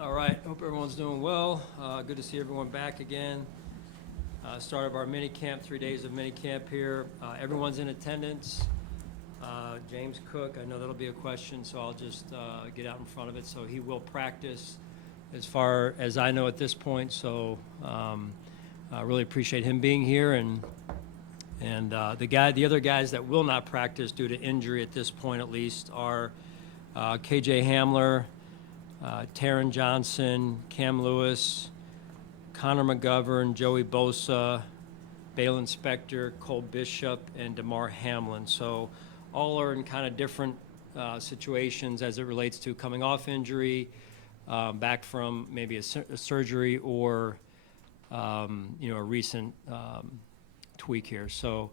All right, hope everyone's doing well. Good to see everyone back again. Start of our mini camp, 3 days of mini camp here. Everyone's in attendance. James Cook, I know that'll be a question, so I'll just get out in front of it. So he will practice as far as I know at this point. So I really appreciate him being here. And the other guys that will not practice due to injury at this point at least are KJ Hamler, Taron Johnson, Cam Lewis, Connor McGovern, Joey Bosa, Balin Spector, Cole Bishop, and DeMar Hamlin. So all are in kind of different situations as it relates to coming off injury, back from maybe a surgery or a recent tweak here. So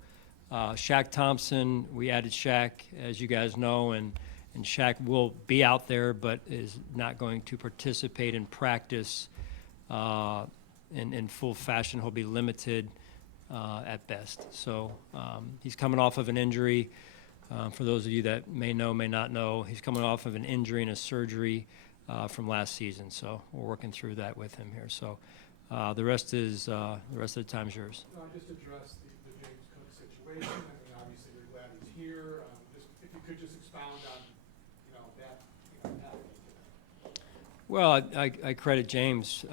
Shaq Thompson, we added Shaq, as you guys know, and Shaq will be out there but is not going to participate in practice in full fashion. He'll be limited at best. So he's coming off of an injury. For those of you that may know, may not know, he's coming off of an injury and a surgery from last season. So we're working through that with him here. So the rest of the time's yours. Just address the James Cook situation. I mean, obviously we're glad he's here. If you could just expound on that. Well, I credit James.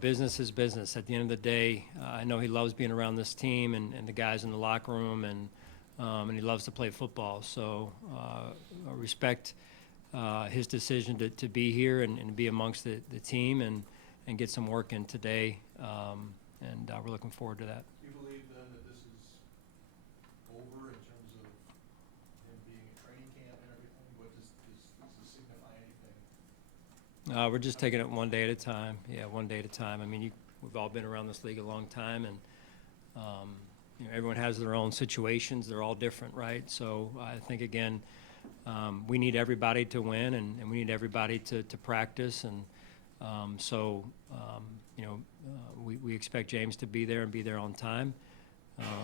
Business is business. At the end of the day, I know he loves being around this team and the guys in the locker room, and he loves to play football. So I respect his decision to be here and be amongst the team and get some work in today. And we're looking forward to that. Do you believe then that this is over in terms of him being at training camp and everything? What does this signify anything? We're just taking it one day at a time. Yeah, one day at a time. I mean, we've all been around this league a long time, and everyone has their own situations. They're all different, right? So I think, again, we need everybody to win, and we need everybody to practice. And we expect James to be there and be there on time,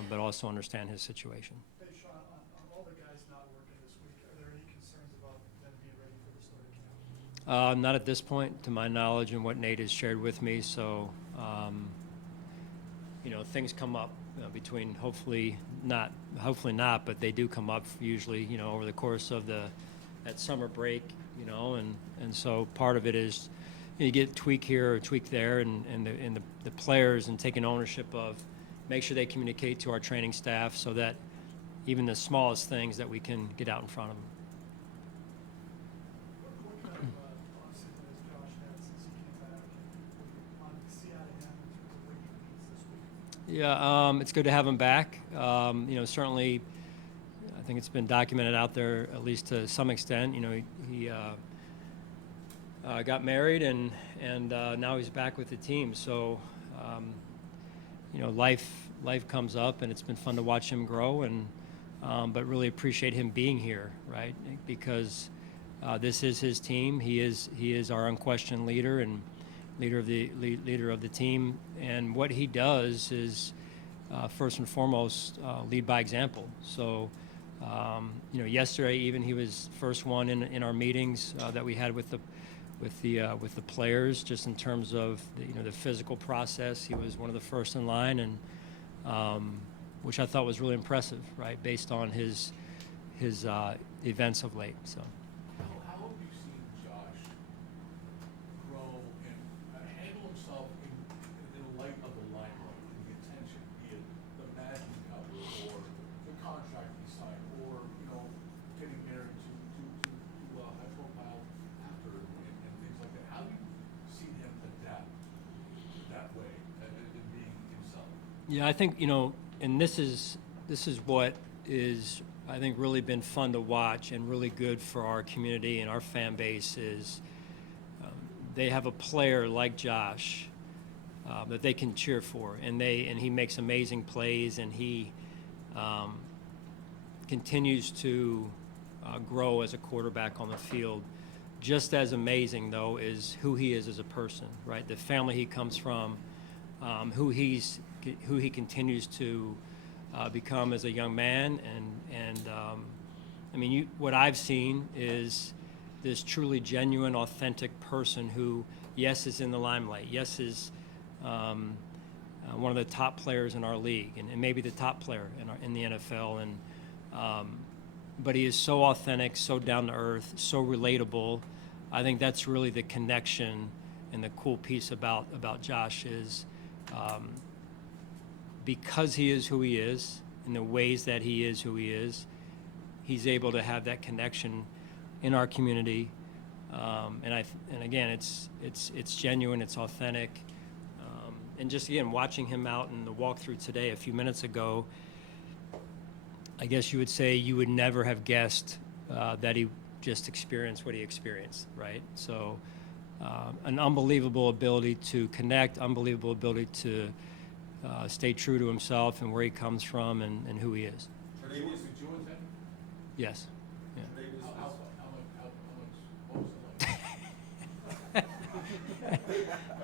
but also understand his situation. Hey, Sean, on all the guys not working this week, are there any concerns about them being ready for the start of camp? Not at this point, to my knowledge, and what Nate has shared with me. So, things come up between hopefully not, but they do come up usually, over the course of that summer break, and so part of it is you get a tweak here or a tweak there, and the players and taking ownership of make sure they communicate to our training staff so that even the smallest things that we can get out in front of them. What kind of offseason has Josh had since he came back? And on to see out of him in terms of what he needs this week? Yeah, it's good to have him back. Certainly, I think it's been documented out there, at least to some extent. He got married, and now he's back with the team. So, life comes up, and it's been fun to watch him grow, and but really appreciate him being here, right? Because this is his team. He is our unquestioned leader and leader of the team. And what he does is first and foremost lead by example. So, yesterday even he was first one in our meetings that we had with the players, just in terms of the physical process. He was one of the first in line, and which I thought was really impressive, right, based on his events of late. So. How have you seen Josh grow and handle himself in light of the limelight and the attention, be it the Madden cover or the contract he signed, or getting married to a high-profile actor and things like that? How have you seen him adapt that way and being himself? Yeah, I think and this is what is, I think, really been fun to watch and really good for our community and our fan base is they have a player like Josh that they can cheer for, and he makes amazing plays, and he continues to grow as a quarterback on the field. Just as amazing, though, is who he is as a person, right? The family he comes from, who he continues to become as a young man, and what I've seen is this truly genuine, authentic person who, yes, is in the limelight, yes, is one of the top players in our league, and maybe the top player in the NFL. But he is so authentic, so down to earth, so relatable. I think that's really the connection and the cool piece about Josh is because he is who he is, in the ways that he is who he is, he's able to have that connection in our community. And again, it's genuine, it's authentic. And just again, watching him out in the walkthrough today a few minutes ago, I guess you would say you would never have guessed that he just experienced what he experienced, right? So an unbelievable ability to connect, unbelievable ability to stay true to himself and where he comes from and who he is. Did you attend? Yes. Yeah.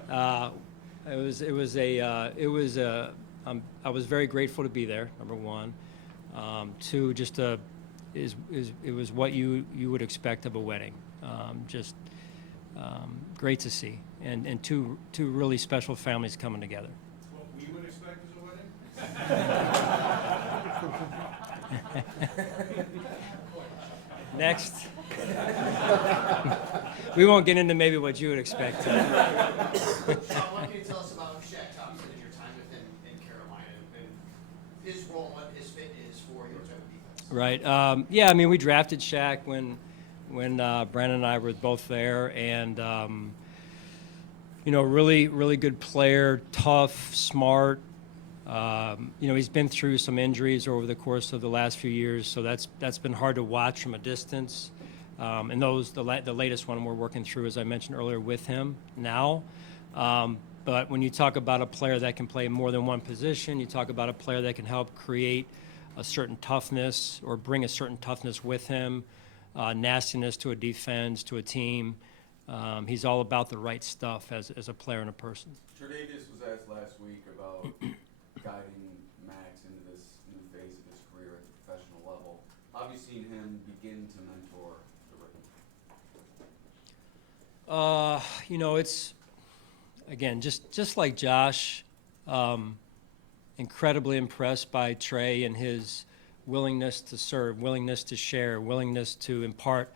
How much I was very grateful to be there, number one. Two, just it was what you would expect of a wedding. Great to see, and two really special families coming together. What we would expect as a wedding? Next. We won't get into maybe what you would expect. Sean, what can you tell us about Shaq Thompson and your time with him in Carolina and his role and what his fit is for your type of defense? Right. Yeah, I mean, we drafted Shaq when Brandon and I were both there, and really good player, tough, smart. He's been through some injuries over the course of the last few years, so that's been hard to watch from a distance. And the latest one we're working through, as I mentioned earlier, with him now. But when you talk about a player that can play more than one position, you talk about a player that can help create a certain toughness or bring a certain toughness with him, nastiness to a defense, to a team. He's all about the right stuff as a player and a person. Tre'Davious was asked last week about guiding Max into this new phase of his career at the professional level. How have you seen him begin to mentor the rookie? It's, again, just like Josh, incredibly impressed by Trey and his willingness to serve, willingness to share, willingness to impart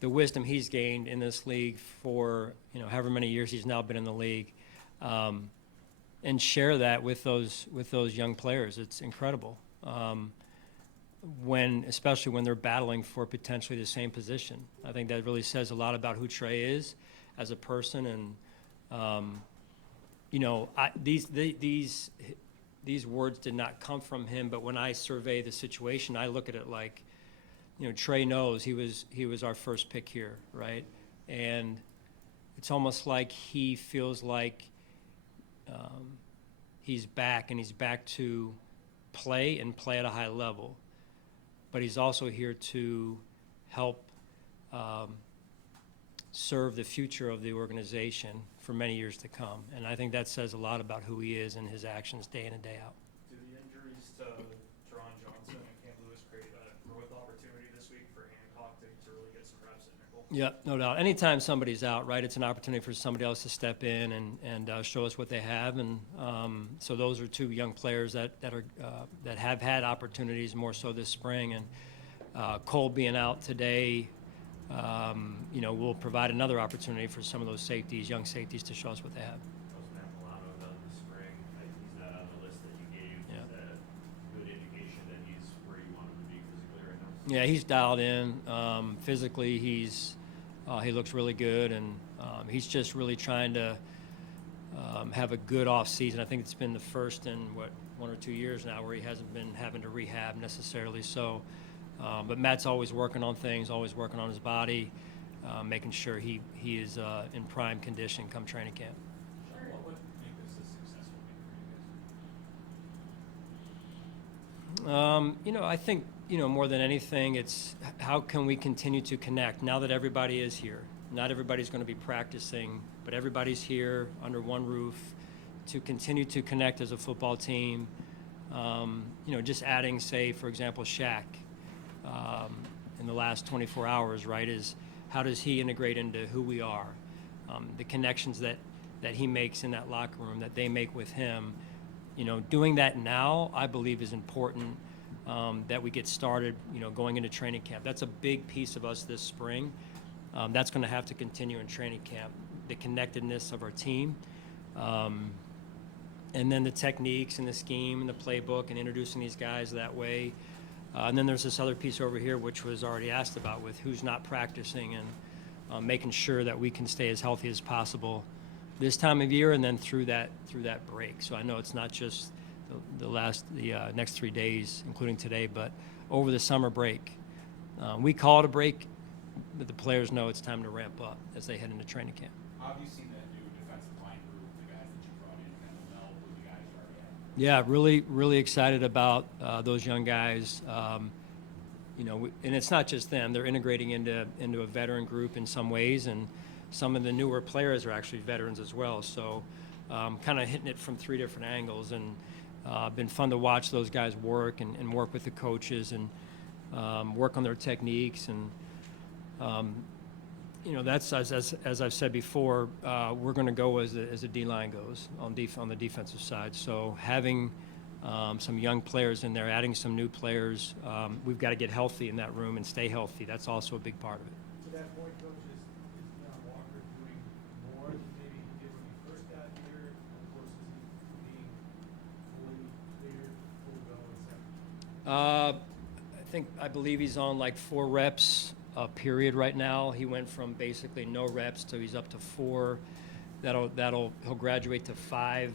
the wisdom he's gained in this league for, however many years he's now been in the league, and share that with those young players. It's incredible. Especially when they're battling for potentially the same position. I think that really says a lot about who Trey is as a person, and these words did not come from him, but when I survey the situation, I look at it like, Trey knows he was our first pick here, right? And it's almost like he feels like he's back, and he's back to play at a high level. But he's also here to help serve the future of the organization for many years to come. And I think that says a lot about who he is and his actions day in and day out. Do the injuries to Teron Johnson and Cam Lewis create a growth opportunity this week for Hancock to really get some reps at nickel? Yeah, no doubt. Anytime somebody's out, right, it's an opportunity for somebody else to step in and show us what they have. And so those are two young players that have had opportunities more so this spring. And Cole being out today, will provide another opportunity for some of those young safeties, to show us what they have. That was Matt Milano about the spring. He's not on the list that you gave. Yeah. Is that a good indication that he's where you want him to be physically right now? Yeah, he's dialed in. Physically, he looks really good, and he's just really trying to have a good off season. I think it's been the first in 1 or 2 years now where he hasn't been having to rehab necessarily. So, but Matt's always working on things, always working on his body, making sure he is in prime condition come training camp. What would make this a successful week for you guys? I think, more than anything, it's how can we continue to connect now that everybody is here. Not everybody's going to be practicing, but everybody's here under one roof to continue to connect as a football team. Just adding, say, for example, Shaq in the last 24 hours, right, is how does he integrate into who we are? The connections that he makes in that locker room, that they make with him. You know, doing that now, I believe, is important, that we get started, you know, going into training camp. That's a big piece of us this spring. That's going to have to continue in training camp, the connectedness of our team. And then the techniques and the scheme and the playbook and introducing these guys that way. And then there's this other piece over here, which was already asked about, with who's not practicing, and making sure that we can stay as healthy as possible this time of year and then through that break. So I know it's not just the next 3 days, including today, but over the summer break. We call it a break, but the players know it's time to ramp up as they head into training camp. How have you seen that new defensive line group, the guys that you brought in, kind of meld with the guys you already have? Yeah, really, really excited about those young guys. You know, and it's not just them; they're integrating into a veteran group in some ways, and some of the newer players are actually veterans as well. So, kind of hitting it from 3 different angles, and been fun to watch those guys work and work with the coaches and work on their techniques. And you know, that's as I've said before, we're going to go as the D-line goes on the defensive side. So having some young players in there, adding some new players, we've got to get healthy in that room and stay healthy. That's also a big part of it. To that point, Coach, is John Walker doing more than maybe he did when he first got here? Of course, is he being fully cleared, full go, et cetera? I believe he's on like 4 reps a period right now. He went from basically no reps to he's up to 4. He'll graduate to 5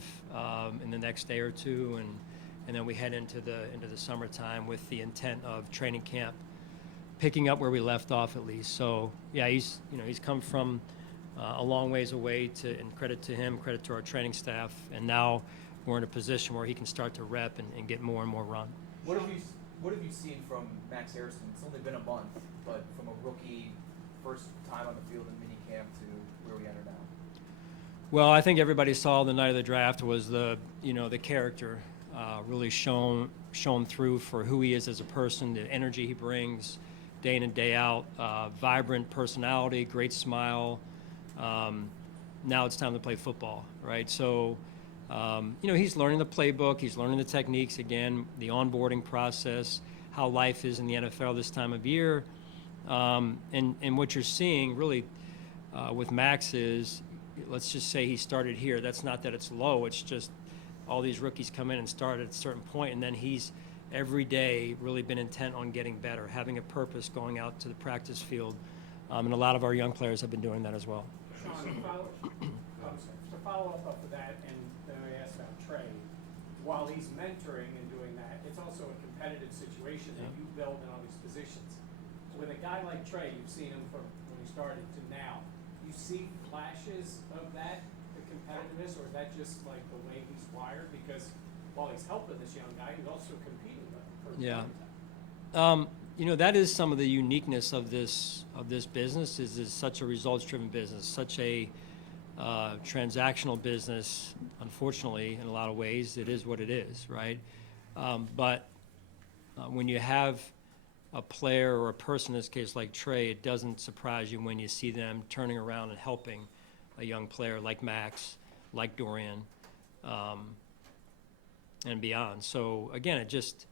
in the next day or two, and then we head into the summertime with the intent of training camp picking up where we left off at least. So yeah, he's come from a long ways away, and credit to him, credit to our training staff, and now we're in a position where he can start to rep and get more and more run. What have you seen from Max Harrison? It's only been a month, but from a rookie, first time on the field in minicamp to where we are now. Well, I think everybody saw the night of the draft was the character really shown through for who he is as a person, the energy he brings day in and day out, vibrant personality, great smile. Now it's time to play football, right? So, he's learning the playbook, he's learning the techniques again, the onboarding process, how life is in the NFL this time of year. And what you're seeing really with Max is, let's just say he started here. That's not that it's low. It's just all these rookies come in and start at a certain point, and then he's every day really been intent on getting better, having a purpose, going out to the practice field. And a lot of our young players have been doing that as well. Sean, to follow up of that, and then I asked about Trey, while he's mentoring and doing that, it's also a competitive situation that you build in all these positions. With a guy like Trey, you've seen him from when he started to now, you see flashes of that, the competitiveness, or is that just like the way he's wired? Because while he's helping this young guy, he's also competing with him for Yeah. That is some of the uniqueness of this business. Is such a results-driven business, such a transactional business. Unfortunately, in a lot of ways, it is what it is, right? But when you have a player or a person, in this case like Trey, it doesn't surprise you when you see them turning around and helping a young player like Max, like Dorian, and beyond. So again, it just,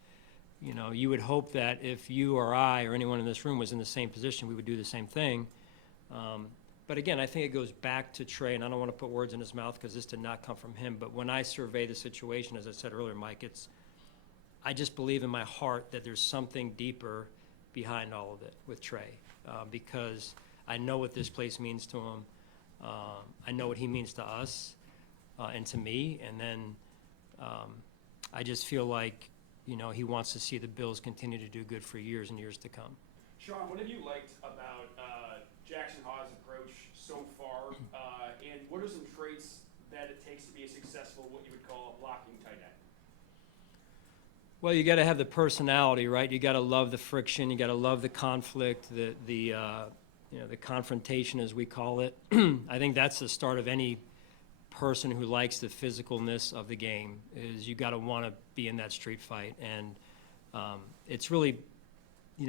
you would hope that if you or I or anyone in this room was in the same position, we would do the same thing. But again, I think it goes back to Trey, and I don't want to put words in his mouth because this did not come from him. But when I survey the situation, as I said earlier, Mike, I just believe in my heart that there's something deeper behind all of it with Trey, because I know what this place means to him. I know what he means to us and to me. And then I just feel like, he wants to see the Bills continue to do good for years and years to come. Sean, what have you liked about Jackson Hawes' approach so far, and what are some traits that it takes to be a successful, what you would call a blocking tight end? Well, you got to have the personality, right? You got to love the friction. You got to love the conflict, the confrontation, as we call it. I think that's the start of any person who likes the physicalness of the game. Is you got to want to be in that street fight, and it's really,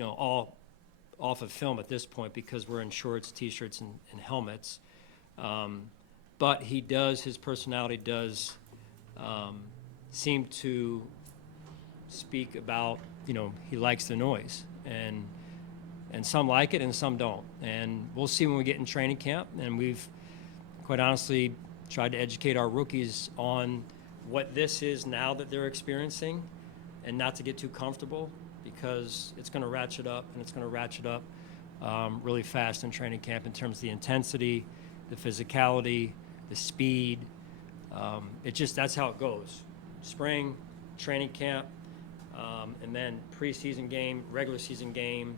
all off of film at this point because we're in shorts, T-shirts, and helmets. But his personality does seem to speak about, he likes the noise. And some like it and some don't. And we'll see when we get in training camp. And we've, quite honestly, tried to educate our rookies on what this is now that they're experiencing and not to get too comfortable because it's going to ratchet up, and it's going to ratchet up really fast in training camp in terms of the intensity, the physicality, the speed. That's how it goes. Spring, training camp, and then preseason game, regular season game,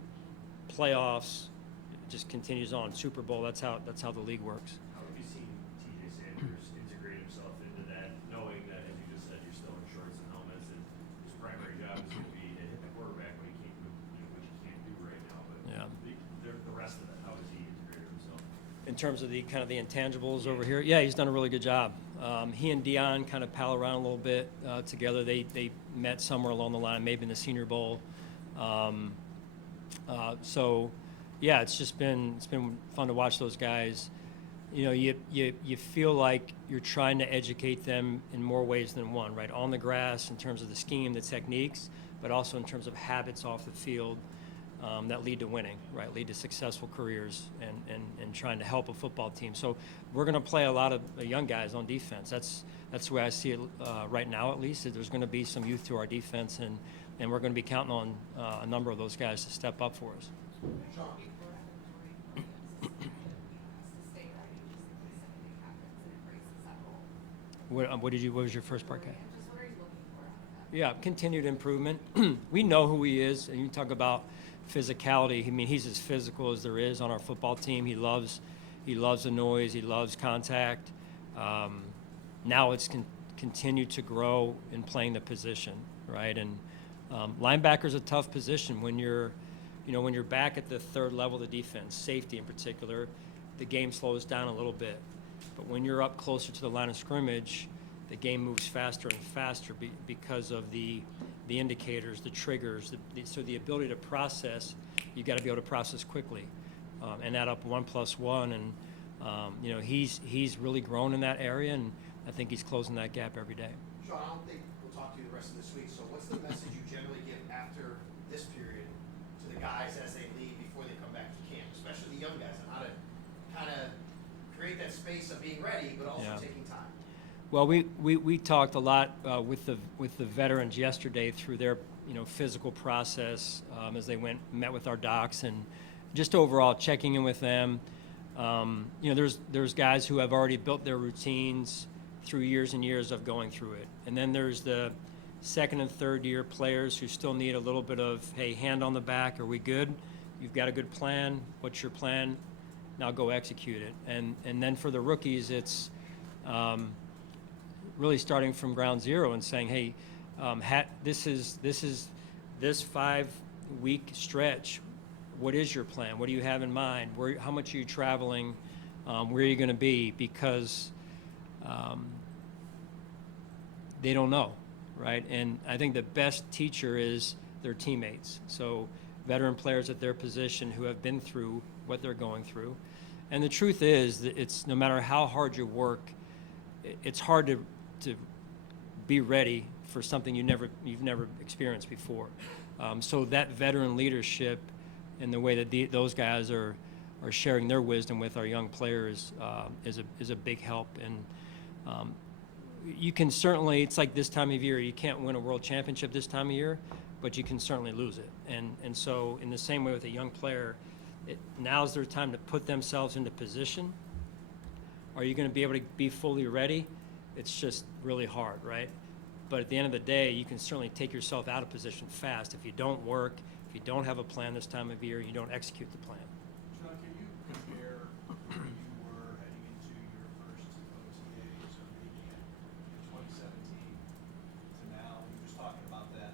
playoffs. It just continues on. Super Bowl. That's how the league works. How have you seen TJ Sanders integrate himself into that, knowing that, as you just said, you're still in shorts and helmets, and his primary job is going to be to hit the quarterback when he can't, which he can't do right now. But Yeah. the rest of it, how has he integrated himself? In terms of the kind of the intangibles over here, yeah, he's done a really good job. He and Dion kind of pal around a little bit together. They met somewhere along the line, maybe in the Senior Bowl. So, yeah, it's been fun to watch those guys. You feel like you're trying to educate them in more ways than one, right? On the grass in terms of the scheme, the techniques, but also in terms of habits off the field that lead to winning, right? Lead to successful careers and trying to help a football team. So we're going to play a lot of young guys on defense. That's the way I see it right now, at least. There's going to be some youth to our defense, and we're going to be counting on a number of those guys to step up for us. Sean. What was your first part, Kay? Yeah, continued improvement. We know who he is, and you talk about physicality. I mean, he's as physical as there is on our football team. He loves the noise. He loves contact. Now it's continued to grow in playing the position, right? And linebacker's a tough position when you're back at the third level of the defense, safety in particular. The game slows down a little bit. But when you're up closer to the line of scrimmage, the game moves faster and faster because of the indicators, the triggers. So the ability to process, you got to be able to process quickly, and add up 1 + 1. And he's really grown in that area, and I think he's closing that gap every day. Sean, I don't think we'll talk to you the rest of this week. So what's the message you generally give after this period to the guys as they leave before they come back to camp, especially the young guys, on how to kind of create that space of being ready, but also taking time? Well, we talked a lot with the veterans yesterday through their physical process as they met with our docs, and just overall checking in with them. There's guys who have already built their routines through years and years of going through it, and then there's the second and third year players who still need a little bit of, hey, hand on the back, are we good? You've got a good plan. What's your plan? Now go execute it. And then for the rookies, it's really starting from ground zero and saying, hey, this 5-week stretch. What is your plan? What do you have in mind? How much are you traveling? Where are you going to be? Because they don't know, right? And I think the best teacher is their teammates. So veteran players at their position who have been through what they're going through. And the truth is that it's no matter how hard you work, it's hard to be ready for something you've never experienced before. So that veteran leadership and the way that those guys are sharing their wisdom with our young players is a big help. And you can certainly, it's like this time of year, you can't win a world championship this time of year, but you can certainly lose it. And so in the same way with a young player, now's their time to put themselves into position. Are you going to be able to be fully ready? It's just really hard, right? But at the end of the day, you can certainly take yourself out of position fast if you don't work, if you don't have a plan this time of year, you don't execute the plan. Sean, can you compare where you were heading into your first OTAs or minicamp in 2017 to now? You were just talking about that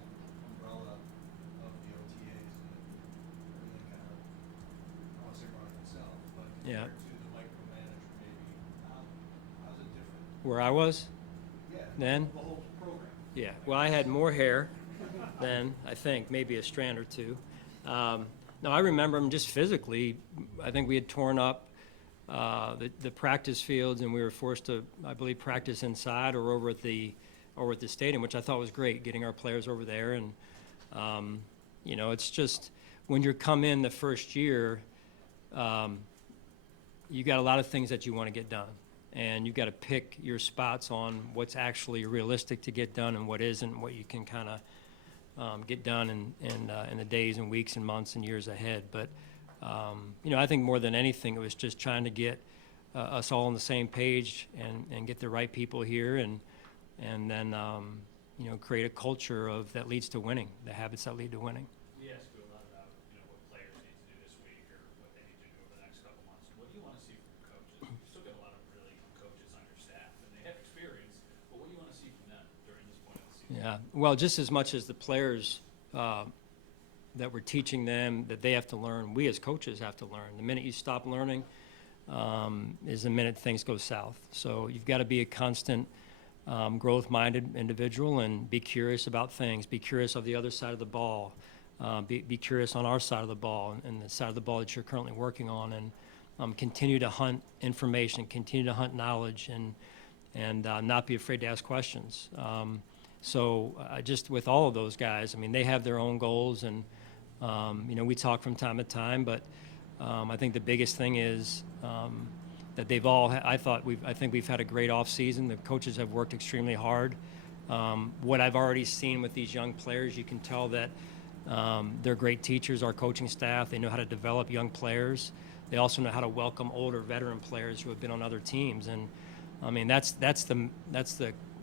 umbrella of the OTAs and everything kind of, I want to say running itself, but compared to the micromanager maybe, how's it different? Where I was? Yeah. Then? The whole program. Yeah. Well, I had more hair then, I think, maybe a strand or two. No, I remember them just physically. I think we had torn up the practice fields, and we were forced to, I believe, practice inside or over at the stadium, which I thought was great, getting our players over there. And you know, it's just when you come in the first year, you got a lot of things that you want to get done, and you've got to pick your spots on what's actually realistic to get done and what isn't, what you can kind of get done in the days and weeks and months and years ahead. But you know, I think more than anything, it was just trying to get us all on the same page and get the right people here, and then you know, create a culture that leads to winning, the habits that lead to winning. We asked you a lot about, you know, what players need to do this week or what they need to do over the next couple months. What do you want to see from coaches? You've still got a lot of really good coaches on your staff, and they have experience, but what do you want to see from them during this point of the season? Yeah, well, just as much as the players that we're teaching them that they have to learn, we as coaches have to learn. The minute you stop learning is the minute things go south. So you've got to be a constant growth-minded individual and be curious about things. Be curious of the other side of the ball. Be curious on our side of the ball and the side of the ball that you're currently working on, and continue to hunt information, continue to hunt knowledge, and not be afraid to ask questions. So just with all of those guys, I mean, they have their own goals, and you know, we talk from time to time, but I think the biggest thing is that they've all. I think we've had a great off season. The coaches have worked extremely hard. What I've already seen with these young players, you can tell that they're great teachers. Our coaching staff, they know how to develop young players. They also know how to welcome older veteran players who have been on other teams. And I mean, that's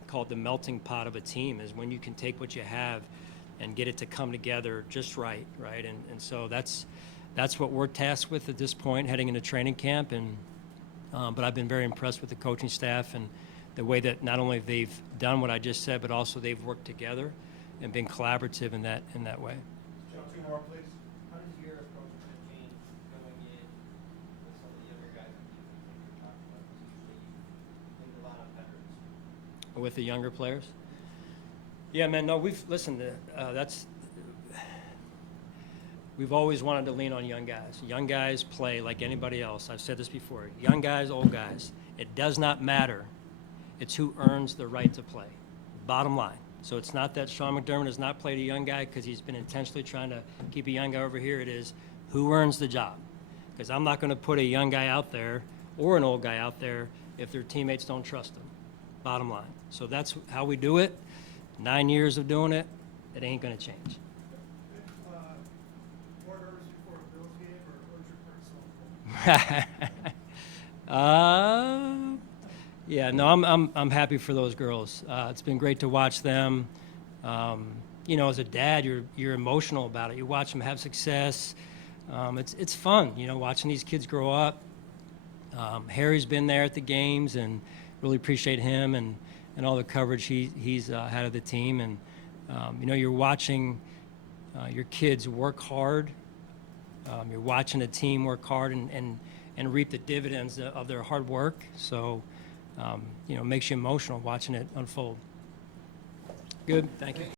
called the melting pot of a team, is when you can take what you have and get it to come together just right. And so that's what we're tasked with at this point, heading into training camp. And but I've been very impressed with the coaching staff and the way that not only they've done what I just said, but also they've worked together and been collaborative in that way. Joe, 2 more, please. How does your approach kind of change going in with some of the younger guys that you talked about? Because usually you lean a lot on veterans. With the younger players? Yeah, man, no, we've always wanted to lean on young guys. Young guys play like anybody else. I've said this before. Young guys, old guys. It does not matter. It's who earns the right to play. Bottom line. So it's not that Sean McDermott has not played a young guy because he's been intentionally trying to keep a young guy over here. It is who earns the job. Because I'm not going to put a young guy out there or an old guy out there if their teammates don't trust them. Bottom line. So that's how we do it. 9 years of doing it. It ain't going to change. More nervous before a Bills game, or what's your personal? Yeah, no, I'm happy for those girls. It's been great to watch them. You know, as a dad, you're emotional about it. You watch them have success. It's fun, you know, watching these kids grow up. Harry's been there at the games, and really appreciate him and all the coverage he's had of the team. And you know, you're watching your kids work hard. You're watching a team work hard and reap the dividends of their hard work. So, you know, it makes you emotional watching it unfold. Good, thank you.